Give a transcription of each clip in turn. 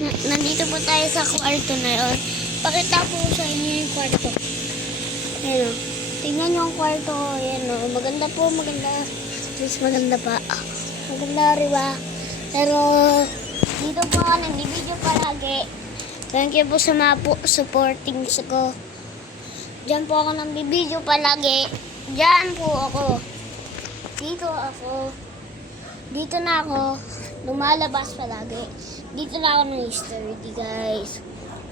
Nandito po tayo sa kwarto na yun. Pakita po sa inyo yung kwarto. Ayan o. Tingnan nyo ang kwarto. Ayan o. Maganda po, maganda. Please, maganda pa. Maganda, riba. Pero, dito po ako nag-video palagi. Thank you po sa mga supporting ko. Diyan po ako nag-video palagi. Diyan po ako. Dito ako. Dito na ako. Lumalabas palagi. Dito na ako ng sturdy, guys.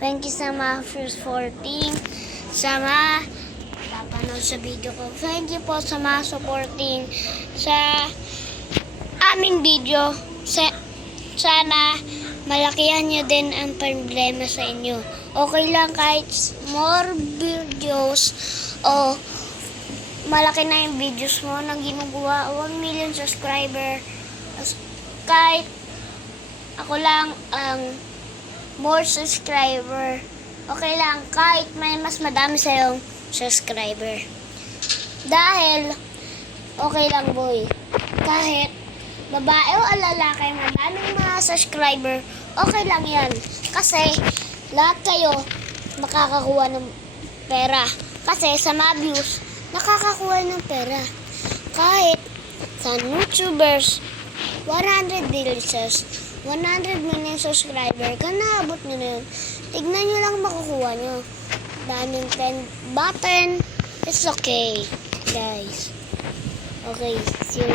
Thank you sa mga supporting. Sa mga napanood sa video ko. Thank you po sa mga supporting sa aming video. Sana malakihan nyo din ang problema sa inyo. Okay lang kahit more videos o malaki na yung videos mo na ginagawa. 1 million subscriber. Kahit ako lang ang more subscriber. Okay lang kahit may mas madami sayong subscriber. Dahil okay lang, boy. Kahit babae o lalaki, madaming mga subscriber, okay lang yan. Kasi lahat kayo makakakuha ng pera. Kasi sa mga views, nakakakuha ng pera. Kahit sa YouTubers, 100 delicious, 100 million subscriber, kung naabot nyo na yun, tignan nyo lang makukuha nyo. Daming button, it's okay, guys. Okay, see you.